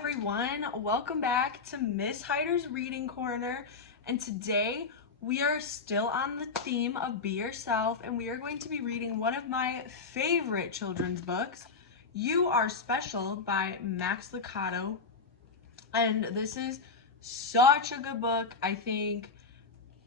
everyone, welcome back to Miss Hyder's Reading Corner, and today we are still on the theme of Be Yourself, and we are going to be reading one of my favorite children's books, You Are Special by Max Lucado. And this is such a good book. I think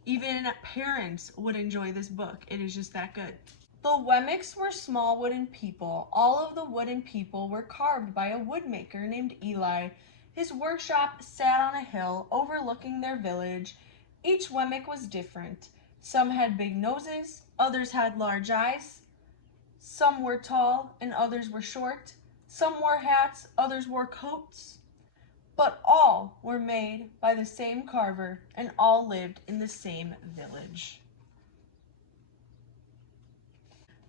even parents would enjoy this book. It is just that good. The Wemmicks were small wooden people. All of the wooden people were carved by a woodmaker named Eli. His workshop sat on a hill overlooking their village. Each Wemmick was different. Some had big noses, others had large eyes. Some were tall and others were short. Some wore hats, others wore coats. But all were made by the same carver and all lived in the same village.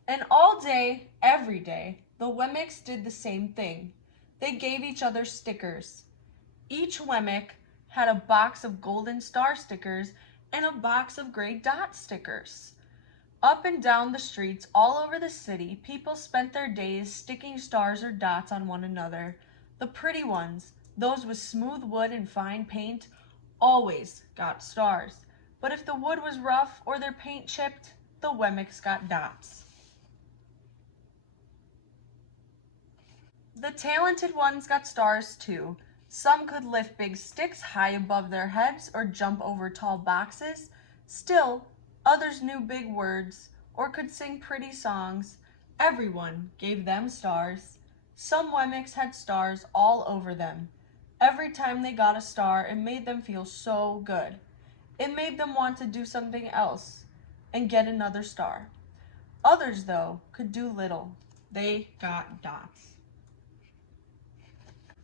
And all day, every day, the Wemmicks did the same thing. They gave each other stickers. Each Wemmick had a box of golden star stickers and a box of gray dot stickers. Up and down the streets all over the city, people spent their days sticking stars or dots on one another. The pretty ones, those with smooth wood and fine paint, always got stars. But if the wood was rough or their paint chipped, the Wemmicks got dots. The talented ones got stars too. Some could lift big sticks high above their heads or jump over tall boxes. Still, others knew big words or could sing pretty songs. Everyone gave them stars. Some Wemmicks had stars all over them. Every time they got a star, it made them feel so good. It made them want to do something else and get another star. Others, though, could do little. They got dots.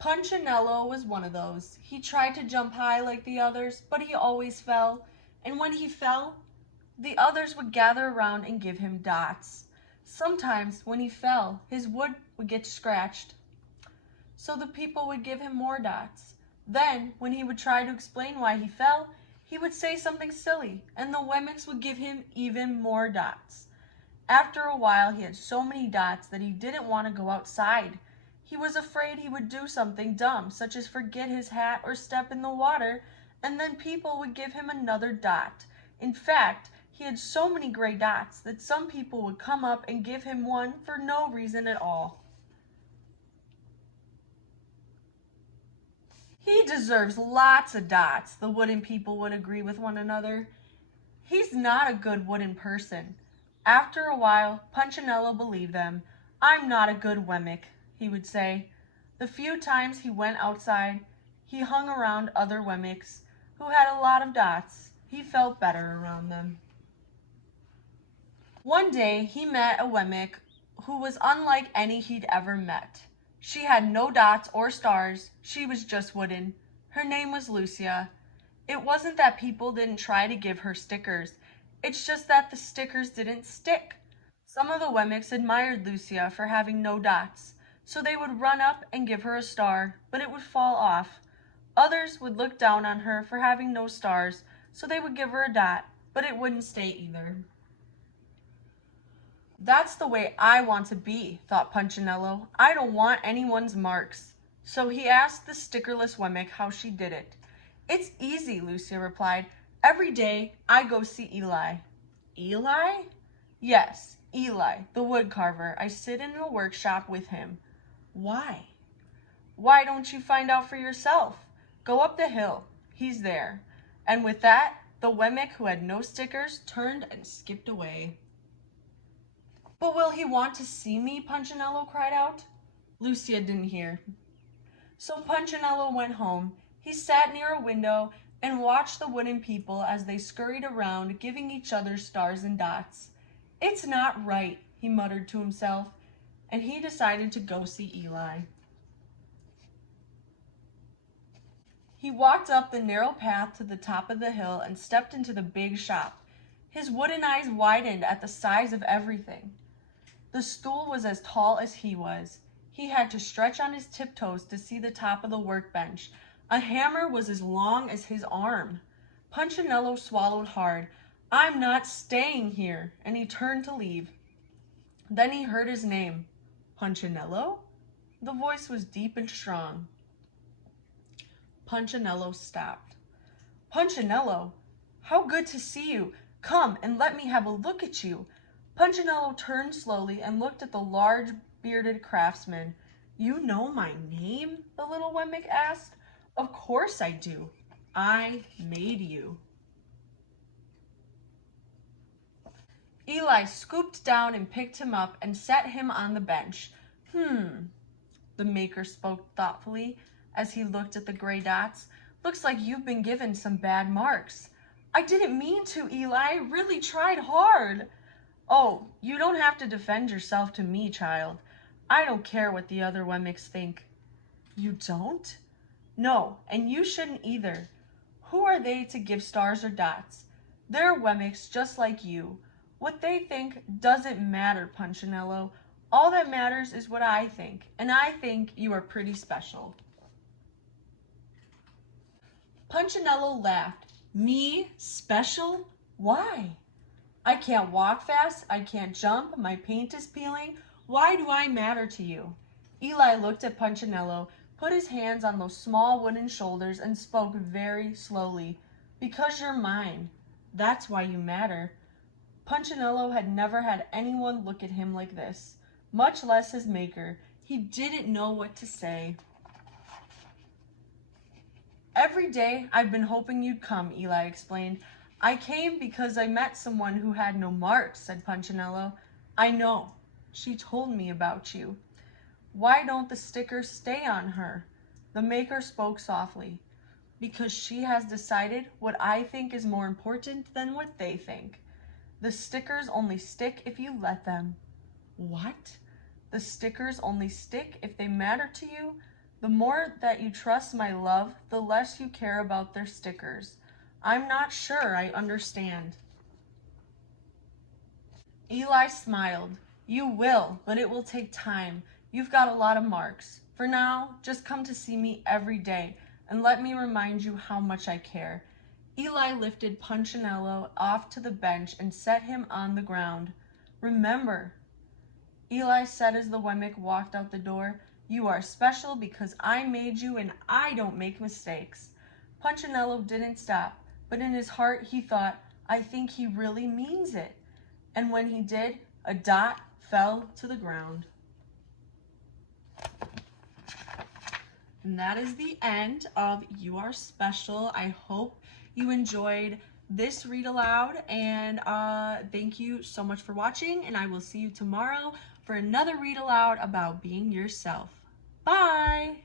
Punchinello was one of those. He tried to jump high like the others, but he always fell. And when he fell, the others would gather around and give him dots. Sometimes when he fell, his wood would get scratched, so the people would give him more dots. Then, when he would try to explain why he fell, he would say something silly, and the Wemmicks would give him even more dots. After a while, he had so many dots that he didn't want to go outside. He was afraid he would do something dumb, such as forget his hat or step in the water, and then people would give him another dot. In fact, he had so many gray dots that some people would come up and give him one for no reason at all. He deserves lots of dots, the wooden people would agree with one another. He's not a good wooden person. After a while, Punchinello believed them. I'm not a good Wemmick, he would say. The few times he went outside, he hung around other Wemmicks who had a lot of dots. He felt better around them. One day he met a Wemmick who was unlike any he'd ever met. She had no dots or stars. She was just wooden. Her name was Lucia. It wasn't that people didn't try to give her stickers. It's just that the stickers didn't stick. Some of the Wemmicks admired Lucia for having no dots, so they would run up and give her a star, but it would fall off. Others would look down on her for having no stars, so they would give her a dot, but it wouldn't stay either. That's the way I want to be, thought Punchinello. I don't want anyone's marks. So he asked the stickerless Wemmick how she did it. It's easy, Lucia replied. Every day I go see Eli. Eli? Yes, Eli, the wood carver. I sit in a workshop with him. Why? Why don't you find out for yourself? Go up the hill. He's there. And with that, the Wemmick who had no stickers turned and skipped away. But will he want to see me? Punchinello cried out. Lucia didn't hear. So Punchinello went home. He sat near a window and watched the wooden people as they scurried around, giving each other stars and dots. It's not right, he muttered to himself, and he decided to go see Eli. He walked up the narrow path to the top of the hill and stepped into the big shop. His wooden eyes widened at the size of everything. The stool was as tall as he was. He had to stretch on his tiptoes to see the top of the workbench. A hammer was as long as his arm. Punchinello swallowed hard. I'm not staying here, and he turned to leave. Then he heard his name. Punchinello? The voice was deep and strong. Punchinello stopped. Punchinello, how good to see you. Come and let me have a look at you. Punchinello turned slowly and looked at the large bearded craftsman. You know my name? The little Wemmick asked. Of course I do. I made you. Eli scooped down and picked him up and set him on the bench. The maker spoke thoughtfully as he looked at the gray dots. Looks like you've been given some bad marks. I didn't mean to, Eli. I really tried hard. Oh, you don't have to defend yourself to me, child. I don't care what the other Wemmicks think. You don't? No, and you shouldn't either. Who are they to give stars or dots? They're Wemmicks just like you. What they think doesn't matter, Punchinello. All that matters is what I think, and I think you are pretty special. Punchinello laughed. Me? Special? Why? I can't walk fast, I can't jump, my paint is peeling. Why do I matter to you? Eli looked at Punchinello, put his hands on those small wooden shoulders, and spoke very slowly. Because you're mine. That's why you matter. Punchinello had never had anyone look at him like this, much less his maker. He didn't know what to say. Every day I've been hoping you'd come, Eli explained. I came because I met someone who had no marks, said Punchinello. I know. She told me about you. Why don't the stickers stay on her? The maker spoke softly. Because she has decided what I think is more important than what they think. The stickers only stick if you let them. What? The stickers only stick if they matter to you? The more that you trust my love, the less you care about their stickers. I'm not sure I understand. Eli smiled. You will, but it will take time. You've got a lot of marks. For now, just come to see me every day and let me remind you how much I care. Eli lifted Punchinello off to the bench and set him on the ground. Remember, Eli said as the Wemmick walked out the door, you are special because I made you and I don't make mistakes. Punchinello didn't stop, but in his heart he thought, I think he really means it. And when he did, a dot fell to the ground. And that is the end of You Are Special. I hope you enjoyed this read aloud, and thank you so much for watching, and I will see you tomorrow for another read aloud about being yourself. Bye!